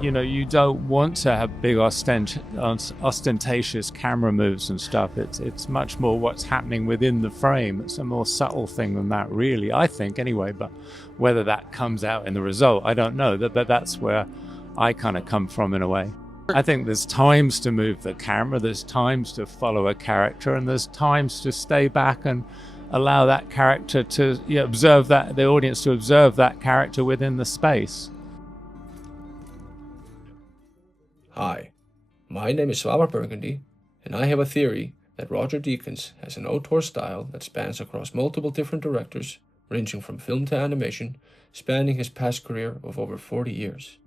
You know, you don't want to have big ostentatious camera moves and stuff. It's much more what's happening within the frame. It's a more subtle thing than that, really, I think, anyway. But whether that comes out in the result, I don't know. But that's where I kind of come from in a way. I think there's times to move the camera, there's times to follow a character, and there's times to stay back and allow that character to observe that, the audience to observe that character within the space. Hi, my name is Swaber Burgundy, and I have a theory that Roger Deakins has an auteur style that spans across multiple different directors, ranging from film to animation, spanning his past career of over 40 years.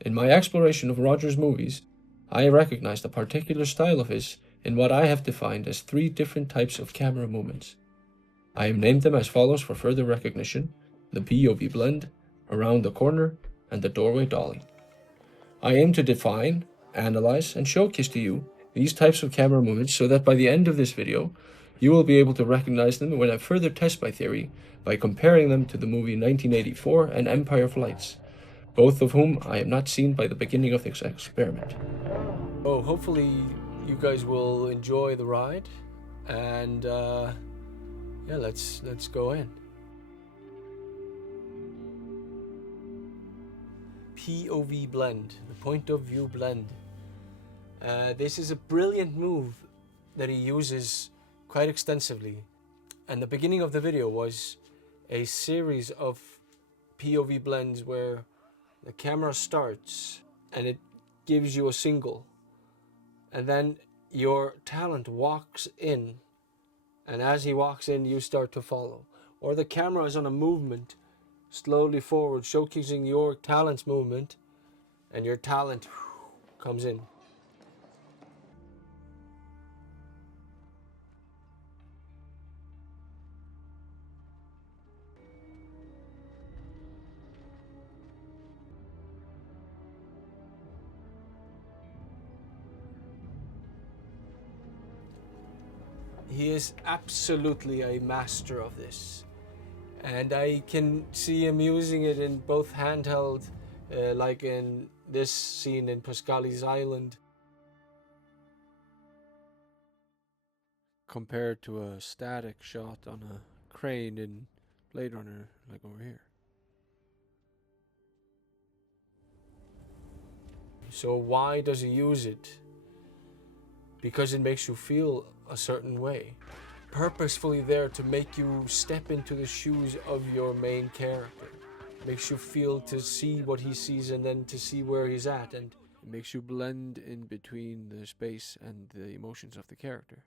In my exploration of Roger's movies, I recognized a particular style of his in what I have defined as 3 different types of camera movements. I have named them as follows for further recognition: the POV blend, around the corner, and the doorway dolly. I aim to define, analyze, and showcase to you these types of camera movements so that by the end of this video, you will be able to recognize them when I further test my theory by comparing them to the movie 1984 and Empire Flights, both of whom I have not seen by the beginning of this experiment. Oh, hopefully you guys will enjoy the ride, and yeah, let's go in. POV blend, the point of view blend. This is a brilliant move that he uses quite extensively, and the beginning of the video was a series of POV blends where the camera starts and it gives you a single, and then your talent walks in, and as he walks in you start to follow, or the camera is on a movement slowly forward showcasing your talent's movement, and your talent comes in. He is absolutely a master of this, and I can see him using it in both handheld, like in this scene in Pascali's Island, compared to a static shot on a crane in Blade Runner, like over here. So why does he use it? Because it makes you feel a certain way. Purposefully there to make you step into the shoes of your main character. Makes you feel to see what he sees and then to see where he's at, and it makes you blend in between the space and the emotions of the character.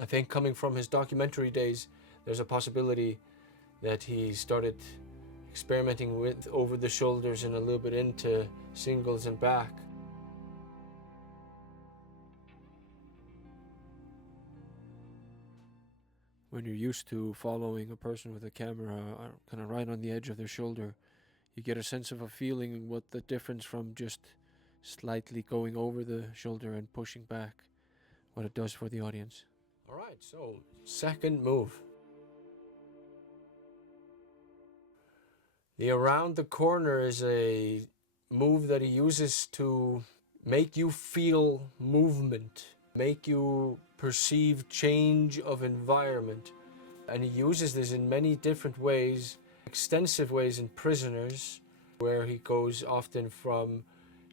I think coming from his documentary days, there's a possibility that he started experimenting with over the shoulders and a little bit into singles and back. When you're used to following a person with a camera kind of right on the edge of their shoulder, you get a sense of a feeling what the difference from just slightly going over the shoulder and pushing back, what it does for the audience. All right, so second move. The around the corner is a move that he uses to make you feel movement, make you perceive change of environment. And he uses this in many different ways, extensive ways in Prisoners, where he goes often from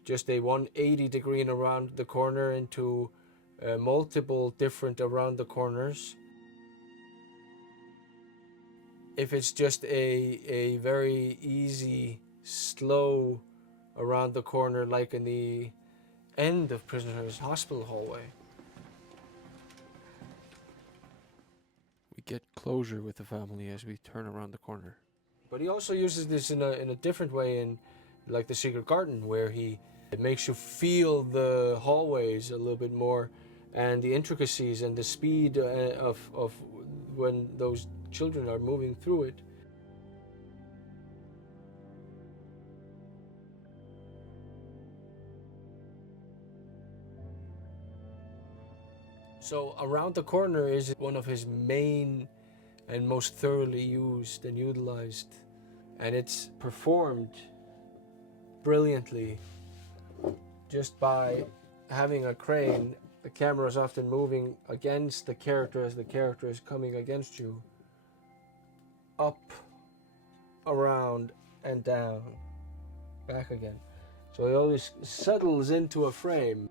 just a 180 degree and around the corner into multiple different around the corners. If it's just a very easy, slow around the corner, like in the end of Prisoners' hospital hallway, we get closure with the family as we turn around the corner. But he also uses this in a different way in like The Secret Garden, where it makes you feel the hallways a little bit more, and the intricacies and the speed of when those children are moving through it. So around the corner is one of his main and most thoroughly used and utilized, and it's performed brilliantly just by having a crane. The camera is often moving against the character as the character is coming against you, up, around, and down, back again. So he always settles into a frame.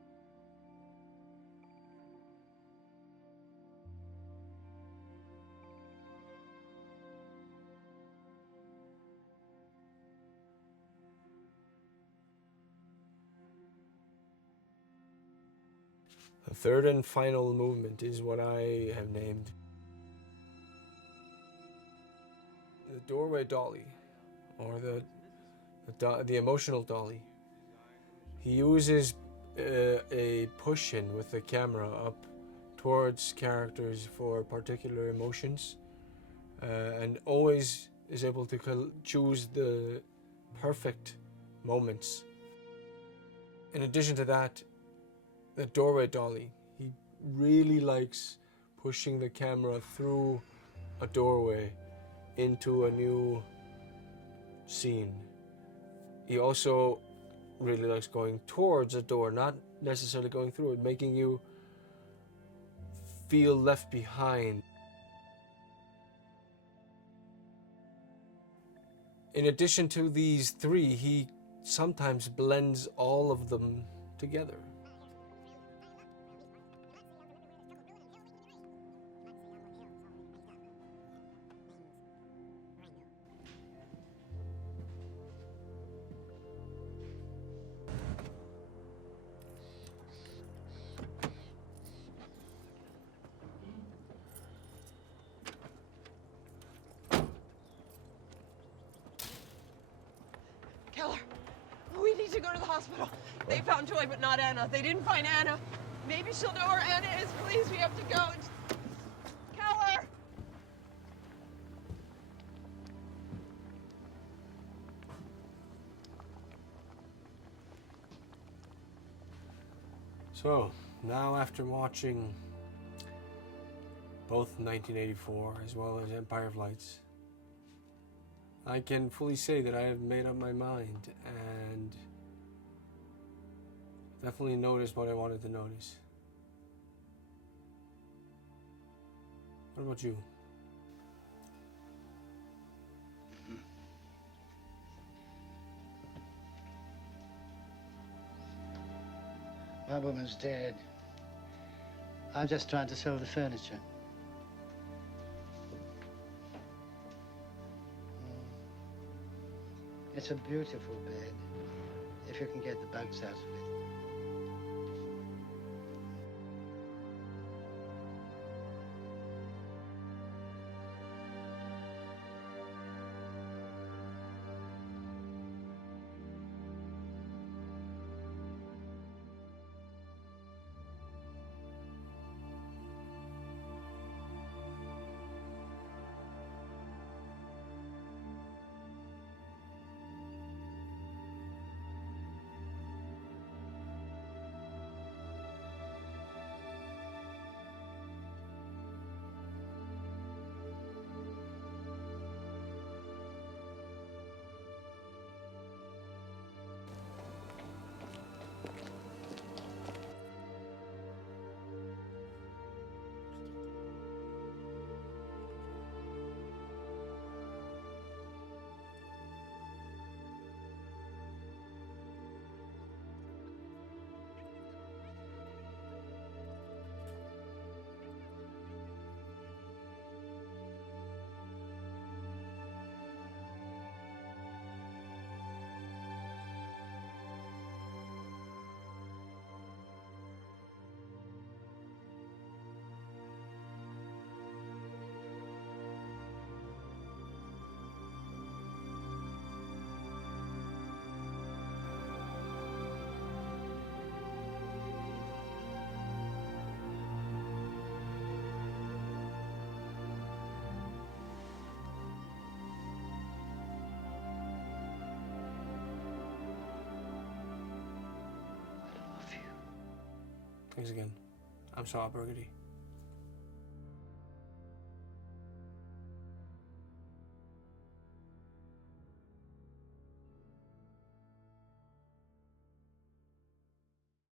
The third and final movement is what I have named the doorway dolly, or the emotional dolly. He uses a push-in with the camera up towards characters for particular emotions, and always is able to choose the perfect moments. In addition to that, the doorway dolly, he really likes pushing the camera through a doorway into a new scene. He also really likes going towards a door, not necessarily going through it, making you feel left behind. In addition to these three, he sometimes blends all of them together. Keller, we need to go to the hospital. They found Joy, but not Anna. They didn't find Anna. Maybe she'll know where Anna is. Please, we have to go. Keller! So, now after watching both 1984 as well as Empire of Lights, I can fully say that I have made up my mind and definitely noticed what I wanted to notice. What about you? My woman's dead. I'm just trying to sell the furniture. It's a beautiful bed, if you can get the bugs out of it. Thanks again. I'm Saul Burgundy.